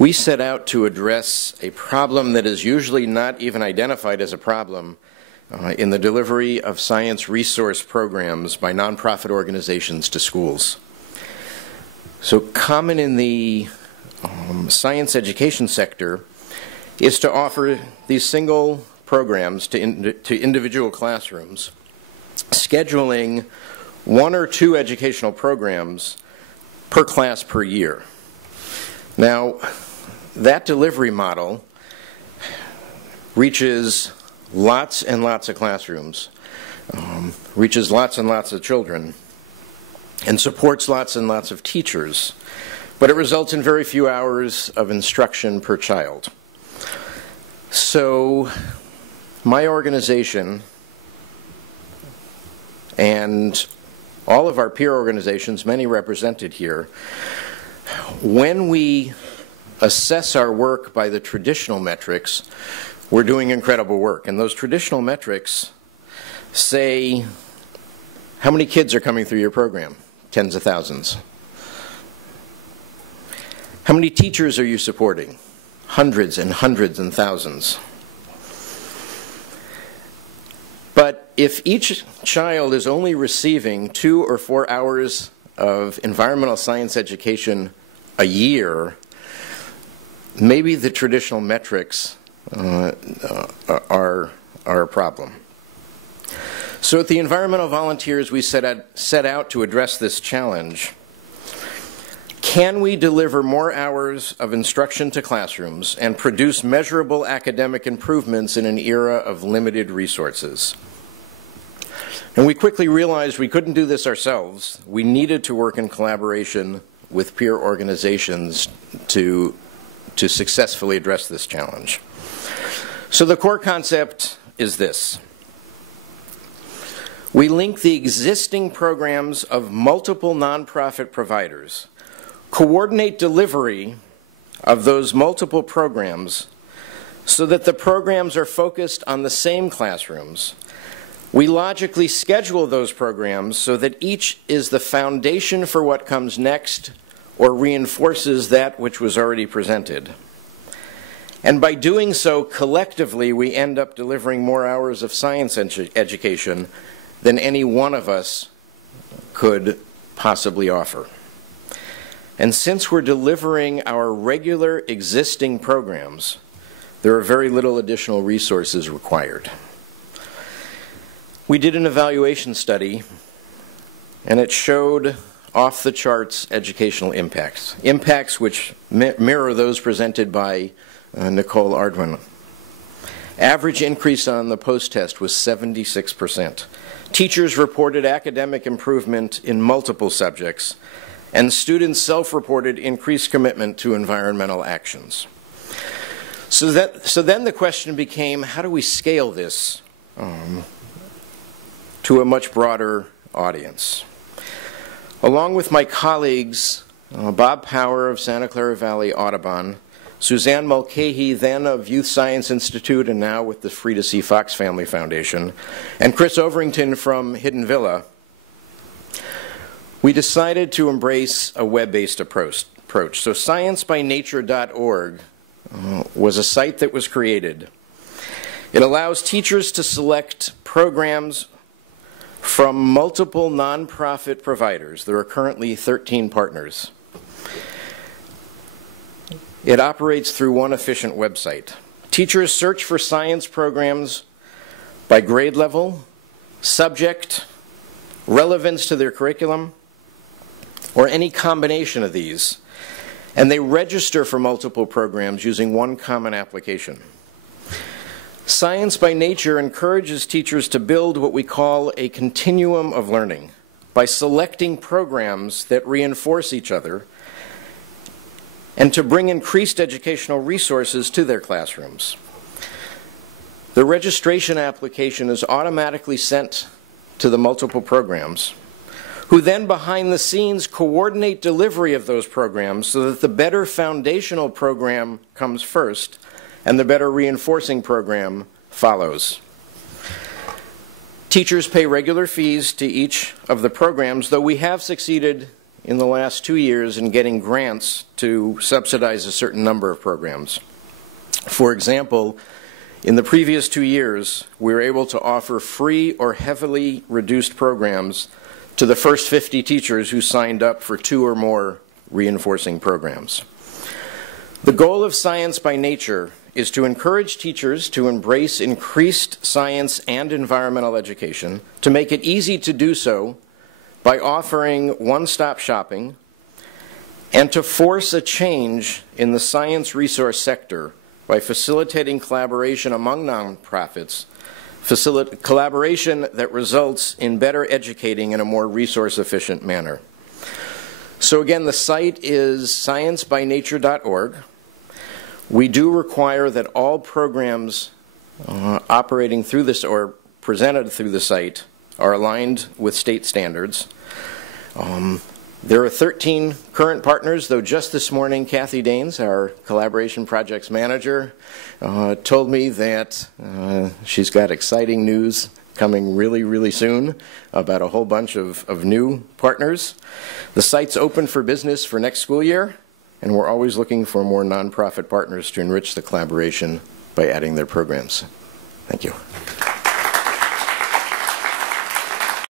We set out to address a problem that is usually not even identified as a problem in the delivery of science resource programs by nonprofit organizations to schools. So common in the science education sector is to offer these single programs to individual classrooms, scheduling 1 or 2 educational programs per class per year. Now, that delivery model reaches lots and lots of classrooms, reaches lots and lots of children, and supports lots and lots of teachers, but it results in very few hours of instruction per child. So my organization and all of our peer organizations, many represented here, when we assess our work by the traditional metrics, we're doing incredible work. And those traditional metrics say, how many kids are coming through your program? Tens of thousands. How many teachers are you supporting? Hundreds and hundreds and thousands. But if each child is only receiving 2 or 4 hours of environmental science education a year, maybe the traditional metrics are a problem. So at the Environmental Volunteers, we set out to address this challenge. Can we deliver more hours of instruction to classrooms and produce measurable academic improvements in an era of limited resources? And we quickly realized we couldn't do this ourselves. We needed to work in collaboration with peer organizations to successfully address this challenge. So the core concept is this. We link the existing programs of multiple nonprofit providers, coordinate delivery of those multiple programs so that the programs are focused on the same classrooms. We logically schedule those programs so that each is the foundation for what comes next or reinforces that which was already presented. And by doing so, collectively, we end up delivering more hours of science education than any one of us could possibly offer. And since we're delivering our regular existing programs, there are very little additional resources required. We did an evaluation study, and it showed off-the-charts educational impacts, impacts which mirror those presented by Nicole Ardwin. Average increase on the post-test was 76%. Teachers reported academic improvement in multiple subjects, and students self-reported increased commitment to environmental actions. So then the question became, how do we scale this to a much broader audience? Along with my colleagues, Bob Power of Santa Clara Valley Audubon, Suzanne Mulcahy, then of Youth Science Institute and now with the Free to See Fox Family Foundation, and Chris Overington from Hidden Villa, we decided to embrace a web-based approach. So sciencebynature.org was a site that was created. It allows teachers to select programs from multiple nonprofit providers. There are currently 13 partners. It operates through one efficient website. Teachers search for science programs by grade level, subject, relevance to their curriculum, or any combination of these, and they register for multiple programs using one common application. Science by Nature encourages teachers to build what we call a continuum of learning by selecting programs that reinforce each other and to bring increased educational resources to their classrooms. The registration application is automatically sent to the multiple programs, who then behind the scenes coordinate delivery of those programs so that the better foundational program comes first and the better reinforcing program follows. Teachers pay regular fees to each of the programs, though we have succeeded in the last 2 years in getting grants to subsidize a certain number of programs. For example, in the previous 2 years, we were able to offer free or heavily reduced programs to the first 50 teachers who signed up for 2 or more reinforcing programs. The goal of Science by Nature is to encourage teachers to embrace increased science and environmental education, to make it easy to do so by offering one-stop shopping, and to force a change in the science resource sector by facilitating collaboration among nonprofits, collaboration that results in better educating in a more resource-efficient manner. So again, the site is sciencebynature.org. We do require that all programs operating through this or presented through the site are aligned with state standards. There are 13 current partners, though just this morning Kathy Danes, our collaboration projects manager, told me that she's got exciting news coming really soon about a whole bunch of new partners. The site's open for business for next school year, and we're always looking for more nonprofit partners to enrich the collaboration by adding their programs. Thank you.